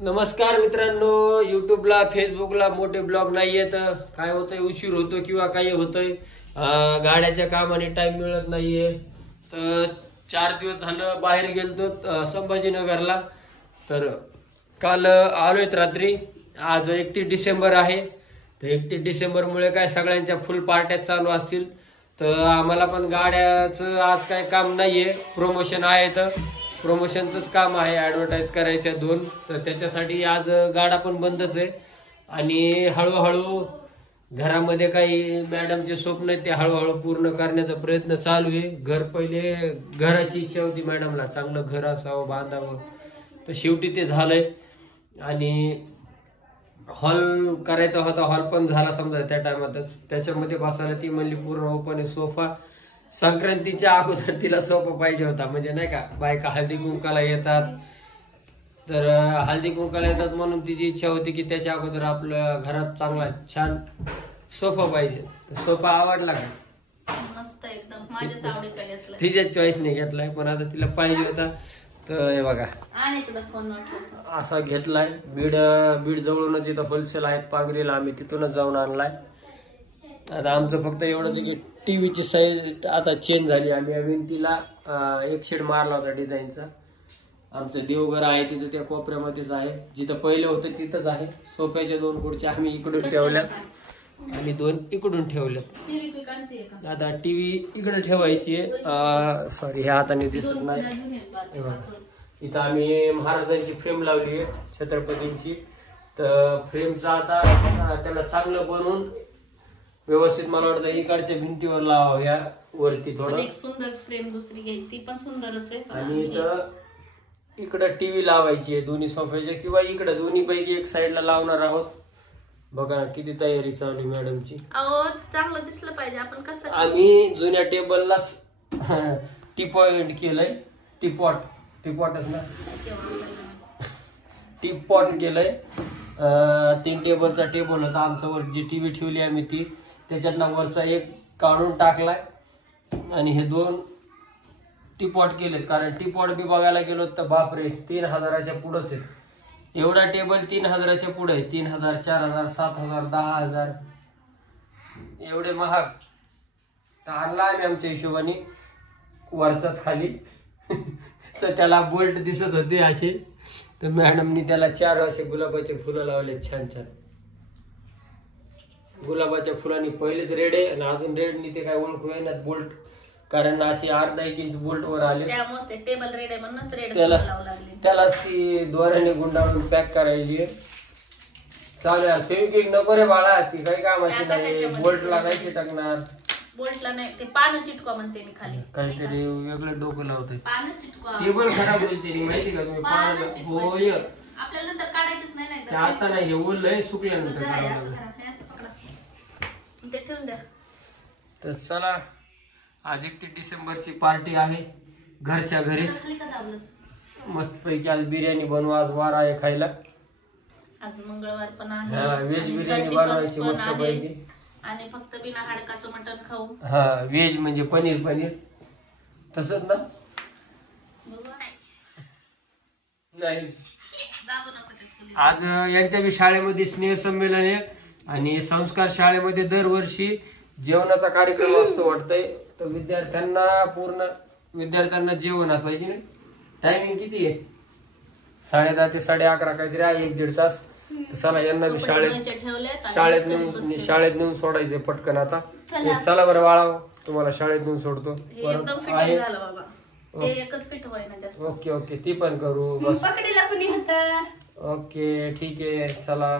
नमस्कार मित्रांनो, युट्यूबला फेसबुकला मोठे ब्लॉग नाही येत. काय होतंय, उशीर होतो किंवा काही होतंय, गाड्याच्या कामाने टाइम मिळत नाहीये. तर 4 दिवस झालं बाहेर गेलतो संभाजीनगरला. तर काल आलोय रात्री. आज 31 डिसेंबर आहे. तर 31 डिसेंबर मुळे काय सगळ्यांच्या फुल पार्ट्या चालू असतील. तर आम्हाला पण गाड्याचं आज काय काम नाहीये, प्रमोशन आहे. तर प्रमोशनचंच काम आहे, ॲडव्हर्टाईज करायच्या 2. तर त्याच्यासाठी आज गाडा पण बंदच आहे. आणि हळूहळू घरामध्ये काही मॅडमचे स्वप्न आहेत ते हळूहळू पूर्ण करण्याचा प्रयत्न चालू आहे. पहिले घराची इच्छा होती मॅडमला, चांगलं घर असावं, बांधावं. तर शेवटी ते झालंय. आणि हॉल करायचा होता, हॉल पण झाला समजा त्या टायमातच. त्याच्यामध्ये बसायला ती म्हणली पूर्ण ओपन सोफा. संक्रांतीच्या अगोदर तिला सोफा पाहिजे होता, म्हणजे नाही का बायका हळदी कुंकाला येतात. तर हळदी कुंकाला येतात म्हणून तिची इच्छा होती की त्याच्या अगोदर आपल्या घरात चांगला छान सोफा पाहिजे. तर सोफा आवडला का? मस्त एकदम माझ्याच आवडीचा घेतलाय, तिच्याच चॉईसने घेतलाय. पण आता तिला पाहिजे होता. तर हे बघा आणि तुला फोन असा घेतलाय. बीड जवळूनच इथं होलसेल आहेत पांगरीला, आम्ही तिथूनच जाऊन आणलाय. आता आमचं फक्त एवढंच की टीव्हीची साईज आता चेंज झाली. आम्ही या भिंतीला एक शेड मारला होता डिझाईनचा. आमचं देवघर आहे तिथं त्या कोपऱ्यामध्येच आहे, जिथं पहिलं होतं तिथंच आहे. सोफ्याच्या 2 खुर्च्या आम्ही इकडून ठेवल्यात आणि 2 इकडून ठेवल्यात. आता टीव्ही इकडे ठेवायची आहे. सॉरी, ह्या हाताने दिसत नाही. इथं आम्ही महाराजांची फ्रेम लावली आहे, छत्रपतींची. तर फ्रेमचा आता त्याला चांगलं बनवून व्यवस्थित मला वाटतं इकडच्या भिंतीवर लावावं, या वरती थोडं. एक सुंदर फ्रेम दुसरी घ्यायची, ती पण सुंदरच आहे. आणि इथं इकडं टीव्ही लावायची आहे दोन्ही सोफ्याच्या, किंवा इकडं दोन्ही पैकी एक साईडला लावणार आहोत. बघा किती तयारी चालू आहे मॅडमची. अहो चांगलं दिसलं पाहिजे. आपण कसं आम्ही जुन्या टेबललाच टी पॉइंट केलंय. टीपॉटच ना, टीपॉट केलंय. 3 टेबलचा टेबल होता आमचा. वर जी टीव्ही ठेवली आम्ही ती त्याच्यातला वरचा एक काढून टाकलाय आणि हे 2 टीपॉट केलेत. कारण टीपॉट बी बघायला गेलो तर बापरे 3000च्या पुढंच आहे. एवढा टेबल 3000च्या पुढे आहे. 3000, 4000, 7000, 10000 एवढे महाग. तर आणला आम्ही आमच्या हिशोबाने वरचाच खाली. तर त्याला बोल्ट दिसत होते असे. तर मॅडमनी त्याला 4 असे गुलाबाचे फुलं लावले छान छान. गुलाबाच्या फुलांनी पहिलेच रेड आहे आणि अजून रेडनी ते काय ओळखू येणार बोल्ट, कारण असे 1.5 इंच बोल्ट वर आले. टेबल रेड आहे म्हणूनच रेड त्यालाच ती दोऱ्याने गुंडाळून पॅक करायची. चालेल, फेविक्विक नको रे बाळा, ती काही कामाची नाही. बोल्टला नाही चिटकणार. बोल्टला नाही, ते पानं चिटकवा म्हणते मी खाली. काहीतरी वेगळं डोकं लावतंय. पानं चिटकवा, टेबल खराब होईल माहिती का तुम्ही. होय, आपल्याला नंतर काढायचीच नाही. आता नाही, हे ओललंय, सुकल्यानंतर ते ठेवून द्या. तर चला, आज 31 डिसेंबरची पार्टी आहे घरच्या घरीच. मस्त पैकी आज बिर्याणी बनवा. आज वार आहे खायला. आज मंगळवार पण आहे. व्हेज बिर्याणी बनवायची मस्त पैकी. आणि फक्त बिना हाडकाचं मटण खाऊ. व्हेज म्हणजे पनीर तसंच ना. नाही, आज यांच्या बी शाळेमध्ये स्नेह संमेलन आहे आणि संस्कार शाळेमध्ये दरवर्षी जेवणाचा कार्यक्रम असतो वाटतंय. तर विद्यार्थ्यांना जेवण असायची ना. टायमिंग किती आहे? 10:30 ते 11:30 काहीतरी आहे, 1-1.5 तास. तर चला, यांना बी शाळेत नेऊन सोडायचंय पटकन. आता चला बरं बाळा, तुम्हाला शाळेत नेऊन सोडतो. ओके, ती पण करू. ओके, ठीक आहे, चला.